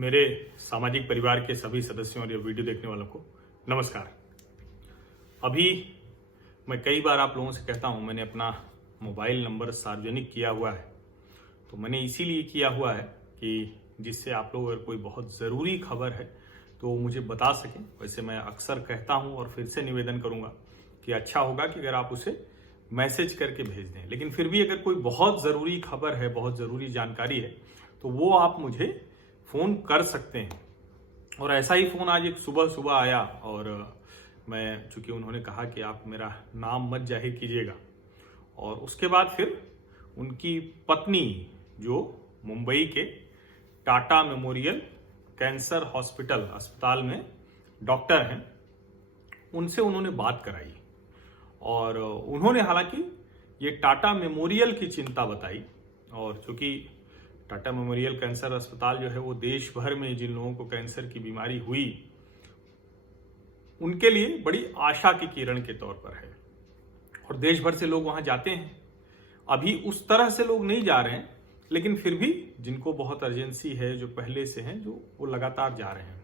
मेरे सामाजिक परिवार के सभी सदस्यों और ये वीडियो देखने वालों को नमस्कार। अभी मैं कई बार आप लोगों से कहता हूँ मैंने अपना मोबाइल नंबर सार्वजनिक किया हुआ है, तो मैंने इसीलिए किया हुआ है कि जिससे आप लोग अगर कोई बहुत ज़रूरी खबर है तो वो मुझे बता सकें। वैसे मैं अक्सर कहता हूँ और फिर से निवेदन करूँगा कि अच्छा होगा कि अगर आप उसे मैसेज करके भेज दें, लेकिन फिर भी अगर कोई बहुत ज़रूरी खबर है, बहुत ज़रूरी जानकारी है तो वो आप मुझे फ़ोन कर सकते हैं। और ऐसा ही फ़ोन आज एक सुबह आया और मैं चूँकि उन्होंने कहा कि आप मेरा नाम मत जाहिर कीजिएगा, और उसके बाद फिर उनकी पत्नी जो मुंबई के टाटा मेमोरियल कैंसर अस्पताल में डॉक्टर हैं, उनसे उन्होंने बात कराई और उन्होंने हालांकि ये टाटा मेमोरियल की चिंता बताई। और चूँकि टाटा मेमोरियल कैंसर अस्पताल जो है वो देश भर में जिन लोगों को कैंसर की बीमारी हुई उनके लिए बड़ी आशा की किरण के तौर पर है, और देश भर से लोग वहां जाते हैं। अभी उस तरह से लोग नहीं जा रहे हैं, लेकिन फिर भी जिनको बहुत अर्जेंसी है, जो पहले से हैं, जो वो लगातार जा रहे हैं।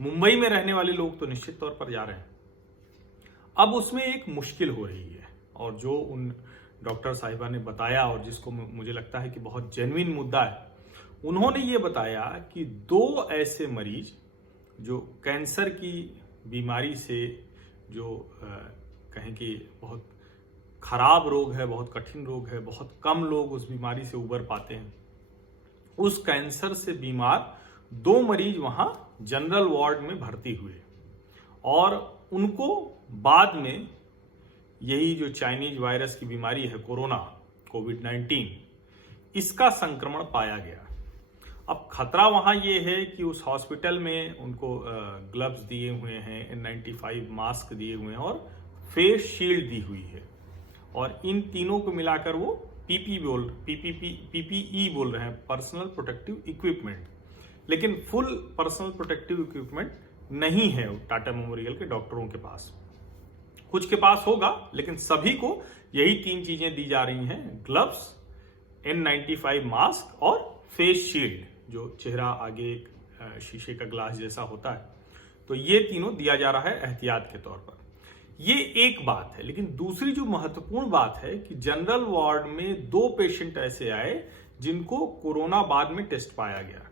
मुंबई में रहने वाले लोग तो निश्चित तौर पर जा रहे हैं। अब उसमें एक मुश्किल हो रही है, और जो उन डॉक्टर साहिबा ने बताया और जिसको मुझे लगता है कि बहुत जेन्युइन मुद्दा है, उन्होंने ये बताया कि 2 ऐसे मरीज जो कैंसर की बीमारी से, जो कहें कि बहुत खराब रोग है, बहुत कठिन रोग है, बहुत कम लोग उस बीमारी से उबर पाते हैं, उस कैंसर से बीमार 2 मरीज वहां जनरल वार्ड में भर्ती हुए और उनको बाद में यही जो चाइनीज वायरस की बीमारी है, कोविड-19, इसका संक्रमण पाया गया। अब खतरा वहां ये है कि उस हॉस्पिटल में उनको ग्लव्स दिए हुए हैं, N95 मास्क दिए हुए हैं और फेस शील्ड दी हुई है, और इन तीनों को मिलाकर वो PPE बोल रहे हैं, पर्सनल प्रोटेक्टिव इक्विपमेंट। लेकिन फुल पर्सनल प्रोटेक्टिव इक्विपमेंट नहीं है टाटा मेमोरियल के डॉक्टरों के पास। कुछ के पास होगा, लेकिन सभी को यही 3 चीजें दी जा रही हैं: ग्लव्स, N95 मास्क और फेस शील्ड, जो चेहरा आगे एक शीशे का ग्लास जैसा होता है। तो ये तीनों दिया जा रहा है एहतियात के तौर पर। ये एक बात है, लेकिन दूसरी जो महत्वपूर्ण बात है कि जनरल वार्ड में 2 पेशेंट ऐसे आए जिनको कोरोना बाद में टेस्ट पाया गया।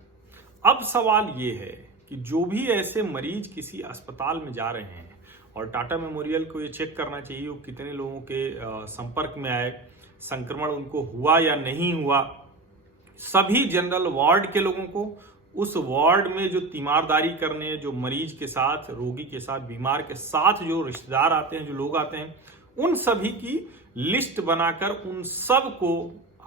अब सवाल ये है कि जो भी ऐसे मरीज किसी अस्पताल में जा रहे हैं, और टाटा मेमोरियल को ये चेक करना चाहिए वो कितने लोगों के संपर्क में आए, संक्रमण उनको हुआ या नहीं हुआ। सभी जनरल वार्ड के लोगों को, उस वार्ड में जो तीमारदारी करने, जो मरीज के साथ, रोगी के साथ, बीमार के साथ जो रिश्तेदार आते हैं, जो लोग आते हैं, उन सभी की लिस्ट बनाकर उन सब को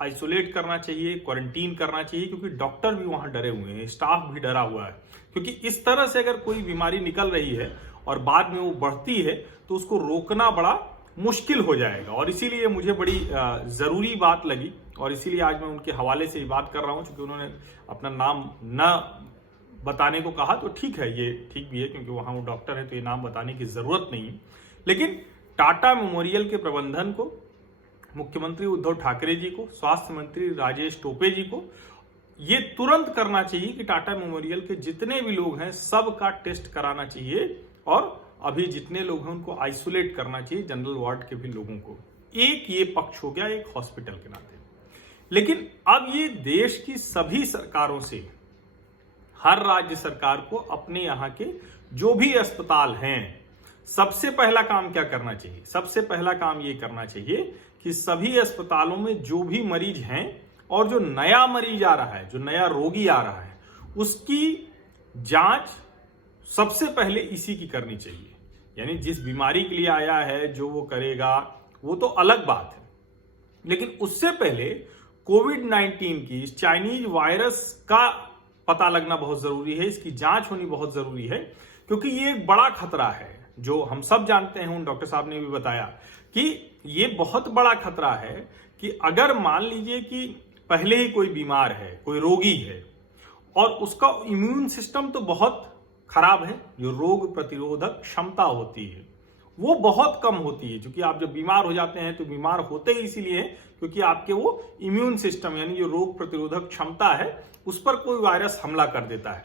आइसोलेट करना चाहिए, क्वारंटीन करना चाहिए, क्योंकि डॉक्टर भी वहां डरे हुए हैं, स्टाफ भी डरा हुआ है। क्योंकि इस तरह से अगर कोई बीमारी निकल रही है और बाद में वो बढ़ती है तो उसको रोकना बड़ा मुश्किल हो जाएगा। और इसीलिए मुझे बड़ी जरूरी बात लगी, और इसीलिए आज मैं उनके हवाले से ये बात कर रहा हूं। क्योंकि उन्होंने अपना नाम न बताने को कहा, तो ठीक है, ये ठीक भी है, क्योंकि वहां वो डॉक्टर है तो ये नाम बताने की जरूरत नहीं है। लेकिन टाटा मेमोरियल के प्रबंधन को, मुख्यमंत्री उद्धव ठाकरे जी को, स्वास्थ्य मंत्री राजेश टोपे जी को ये तुरंत करना चाहिए कि टाटा मेमोरियल के जितने भी लोग हैं सबका टेस्ट कराना चाहिए, और अभी जितने लोग हैं उनको आइसोलेट करना चाहिए, जनरल वार्ड के भी लोगों को। एक ये पक्ष हो गया, एक हॉस्पिटल के नाते। लेकिन अब ये देश की सभी सरकारों से, हर राज्य सरकार को अपने यहाँ के जो भी अस्पताल हैं, सबसे पहला काम क्या करना चाहिए? सबसे पहला काम ये करना चाहिए कि सभी अस्पतालों में जो भी मरीज हैं और जो नया मरीज आ रहा है, जो नया रोगी आ रहा है, उसकी जांच सबसे पहले इसी की करनी चाहिए। यानी जिस बीमारी के लिए आया है, जो वो करेगा वो तो अलग बात है, लेकिन उससे पहले कोविड-19 की, इस चाइनीज वायरस का पता लगना बहुत जरूरी है, इसकी जांच होनी बहुत जरूरी है। क्योंकि ये एक बड़ा खतरा है, जो हम सब जानते हैं, उन डॉक्टर साहब ने भी बताया कि ये बहुत बड़ा खतरा है कि अगर मान लीजिए कि पहले ही कोई बीमार है, कोई रोगी है, और उसका इम्यून सिस्टम तो बहुत खराब है, जो रोग प्रतिरोधक क्षमता होती है वो बहुत कम होती है। क्योंकि आप जब बीमार हो जाते हैं तो बीमार होते ही इसीलिए क्योंकि आपके वो इम्यून सिस्टम यानी जो रोग प्रतिरोधक क्षमता है उस पर कोई वायरस हमला कर देता है।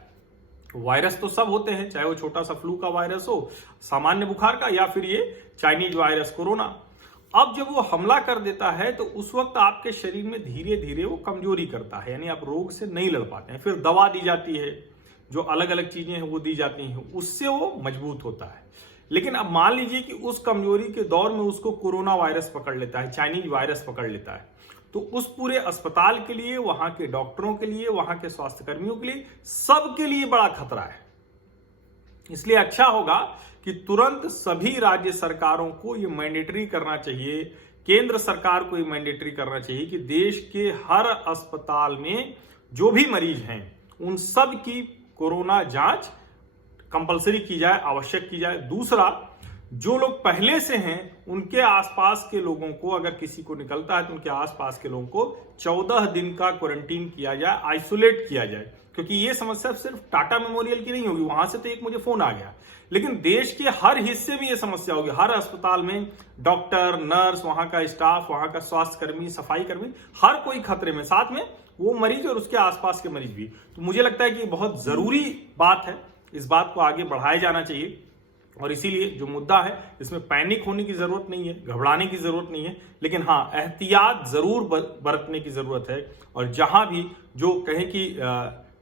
वायरस तो सब होते हैं, चाहे वो छोटा सा फ्लू का वायरस हो, सामान्य बुखार का, या फिर ये चाइनीज वायरस कोरोना। अब जब वो हमला कर देता है तो उस वक्त आपके शरीर में धीरे धीरे वो कमजोरी करता है, यानी आप रोग से नहीं लड़ पाते हैं। फिर दवा दी जाती है, जो अलग अलग चीजें हैं वो दी जाती हैं, उससे वो मजबूत होता है। लेकिन अब मान लीजिए कि उस कमजोरी के दौर में उसको कोरोना वायरस पकड़ लेता है, चाइनीज वायरस पकड़ लेता है, तो उस पूरे अस्पताल के लिए, वहां के डॉक्टरों के लिए, वहां के स्वास्थ्य कर्मियों के लिए, सबके लिए बड़ा खतरा है। इसलिए अच्छा होगा कि तुरंत सभी राज्य सरकारों को ये मैंडेटरी करना चाहिए, केंद्र सरकार को ये मैंडेटरी करना चाहिए कि देश के हर अस्पताल में जो भी मरीज हैं उन सब की कोरोना जांच कंपलसरी की जाए, आवश्यक की जाए। दूसरा, जो लोग पहले से हैं उनके आसपास के लोगों को, अगर किसी को निकलता है तो उनके आसपास के लोगों को 14 दिन का क्वारंटीन किया जाए, आइसोलेट किया जाए। क्योंकि ये समस्या सिर्फ टाटा मेमोरियल की नहीं होगी, वहां से तो एक मुझे फोन आ गया, लेकिन देश के हर हिस्से में ये समस्या होगी। हर अस्पताल में डॉक्टर, नर्स, वहां का स्टाफ, वहां का स्वास्थ्य कर्मी, सफाई कर्मी, हर कोई खतरे में, साथ में वो मरीज और उसके आसपास के मरीज भी। तो मुझे लगता है कि बहुत जरूरी बात है, इस बात को आगे बढ़ाया जाना चाहिए। और इसीलिए जो मुद्दा है इसमें पैनिक होने की जरूरत नहीं है, घबराने की जरूरत नहीं है, लेकिन हाँ एहतियात जरूर बरतने की जरूरत है। और जहां भी जो कहें कि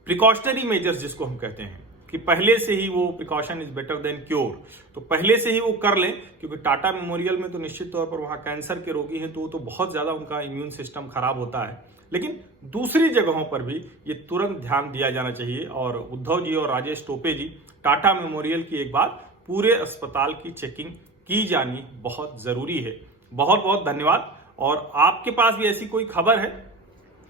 प्रिकॉशनरी मेजर्स जिसको हम कहते हैं कि पहले से ही वो precaution is better than cure, तो पहले से ही वो कर लें। क्योंकि टाटा मेमोरियल में तो निश्चित तौर पर वहां कैंसर के रोगी हैं तो बहुत ज्यादा उनका इम्यून सिस्टम खराब होता है, लेकिन दूसरी जगहों पर भी ये तुरंत ध्यान दिया जाना चाहिए। और उद्धव जी और राजेश टोपे जी, टाटा मेमोरियल की एक बात, पूरे अस्पताल की चेकिंग की जानी बहुत जरूरी है। बहुत बहुत धन्यवाद। और आपके पास भी ऐसी कोई खबर है,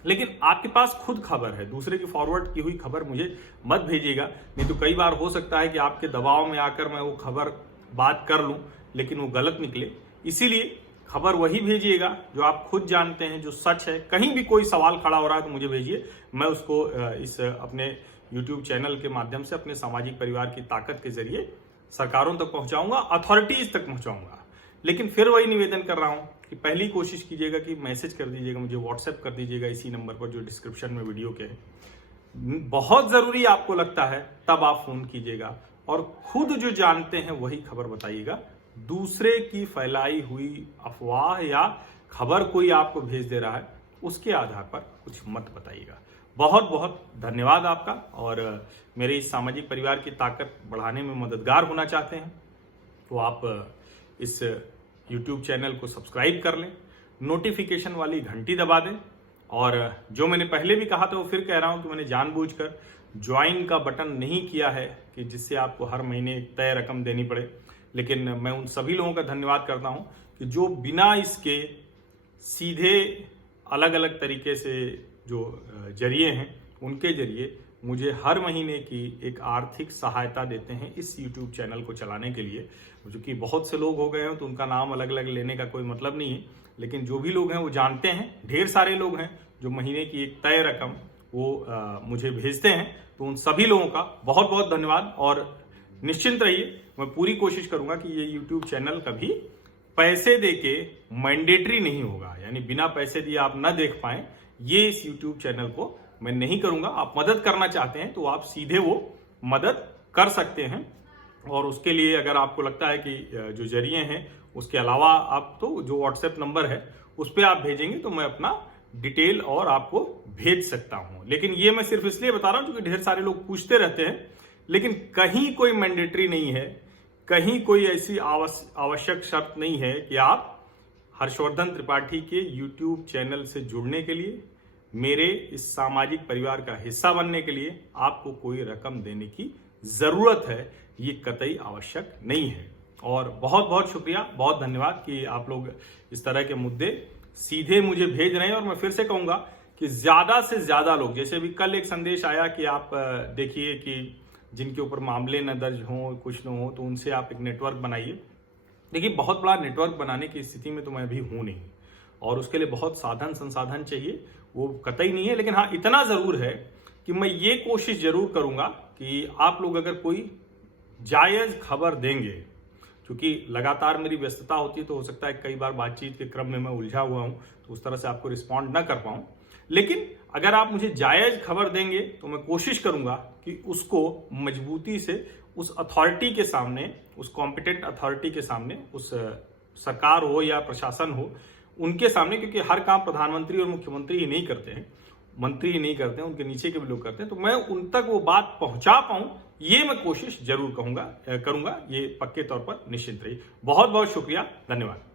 लेकिन आपके पास खुद खबर है, दूसरे की फॉरवर्ड की हुई खबर मुझे मत भेजिएगा, नहीं तो कई बार हो सकता है कि आपके दबाव में आकर मैं वो खबर बात कर लूं लेकिन वो गलत निकले। इसीलिए खबर वही भेजिएगा जो आप खुद जानते हैं, जो सच है। कहीं भी कोई सवाल खड़ा हो रहा है तो मुझे भेजिए, मैं उसको इस अपने YouTube चैनल के माध्यम से, अपने सामाजिक परिवार की ताकत के जरिए सरकारों तक पहुंचाऊंगा, अथॉरिटीज तक पहुंचाऊंगा। लेकिन फिर वही निवेदन कर रहा हूं कि पहली कोशिश कीजिएगा कि मैसेज कर दीजिएगा, मुझे व्हाट्सएप कर दीजिएगा इसी नंबर पर जो डिस्क्रिप्शन में वीडियो के है। बहुत जरूरी आपको लगता है तब आप फोन कीजिएगा, और खुद जो जानते हैं वही खबर बताइएगा। दूसरे की फैलाई हुई अफवाह या खबर कोई आपको भेज दे रहा है उसके आधार पर कुछ मत बताइएगा। बहुत बहुत धन्यवाद आपका। और मेरे इस सामाजिक परिवार की ताकत बढ़ाने में मददगार होना चाहते हैं तो आप इस YouTube चैनल को सब्सक्राइब कर लें, नोटिफिकेशन वाली घंटी दबा दें। और जो मैंने पहले भी कहा था वो फिर कह रहा हूं कि मैंने जानबूझकर ज्वाइन का बटन नहीं किया है कि जिससे आपको हर महीने एक तय रकम देनी पड़े। लेकिन मैं उन सभी लोगों का धन्यवाद करता हूं कि जो बिना इसके सीधे अलग अलग तरीके से जो जरिए हैं उनके जरिए मुझे हर महीने की एक आर्थिक सहायता देते हैं इस YouTube चैनल को चलाने के लिए। क्योंकि बहुत से लोग हो गए हैं तो उनका नाम अलग अलग लेने का कोई मतलब नहीं है, लेकिन जो भी लोग हैं वो जानते हैं, ढेर सारे लोग हैं जो महीने की एक तय रकम वो मुझे भेजते हैं। तो उन सभी लोगों का बहुत बहुत धन्यवाद। और निश्चिंत रहिए, मैं पूरी कोशिश करूंगा कि ये YouTube चैनल कभी पैसे देके मैंडेटरी नहीं होगा, यानी बिना पैसे दिए आप ना देख पाए, ये इस YouTube चैनल को मैं नहीं करूंगा। आप मदद करना चाहते हैं तो आप सीधे वो मदद कर सकते हैं। और उसके लिए अगर आपको लगता है कि जो जरिए हैं उसके अलावा आप तो जो व्हाट्सएप नंबर है उस पर आप भेजेंगे तो मैं अपना डिटेल और आपको भेज सकता हूं। लेकिन ये मैं सिर्फ इसलिए बता रहा हूं क्योंकि ढेर सारे लोग पूछते रहते हैं, लेकिन कहीं कोई मैंडेटरी नहीं है, कहीं कोई ऐसी आवश्यक शर्त नहीं है कि आप हर्षवर्धन त्रिपाठी के YouTube चैनल से जुड़ने के लिए, मेरे इस सामाजिक परिवार का हिस्सा बनने के लिए आपको कोई रकम देने की जरूरत है, ये कतई आवश्यक नहीं है। और बहुत बहुत शुक्रिया, बहुत धन्यवाद कि आप लोग इस तरह के मुद्दे सीधे मुझे भेज रहे हैं। और मैं फिर से कहूंगा कि ज्यादा से ज्यादा लोग, जैसे अभी कल एक संदेश आया कि आप देखिए कि जिनके ऊपर मामले न दर्ज हों, कुछ न हो, तो उनसे आप एक नेटवर्क बनाइए। देखिए, बहुत बड़ा नेटवर्क बनाने की स्थिति में तो मैं भी हूं नहीं, और उसके लिए बहुत साधन संसाधन चाहिए, वो कतई नहीं है। लेकिन हाँ, इतना जरूर है कि मैं ये कोशिश जरूर करूंगा कि आप लोग अगर कोई जायज खबर देंगे, क्योंकि लगातार मेरी व्यस्तता होती है तो हो सकता है कई बार बातचीत के क्रम में मैं उलझा हुआ हूं तो उस तरह से आपको रिस्पॉन्ड ना कर पाऊं, लेकिन अगर आप मुझे जायज खबर देंगे तो मैं कोशिश करूंगा कि उसको मजबूती से उस अथॉरिटी के सामने, उस कॉम्पिटेंट अथॉरिटी के सामने, उस सरकार हो या प्रशासन हो, उनके सामने, क्योंकि हर काम प्रधानमंत्री और मुख्यमंत्री ही नहीं करते हैं, मंत्री ही नहीं करते हैं, उनके नीचे के भी लोग करते हैं, तो मैं उन तक वो बात पहुंचा पाऊं, ये मैं कोशिश जरूर करूंगा, ये पक्के तौर पर निश्चित रही। बहुत बहुत शुक्रिया, धन्यवाद।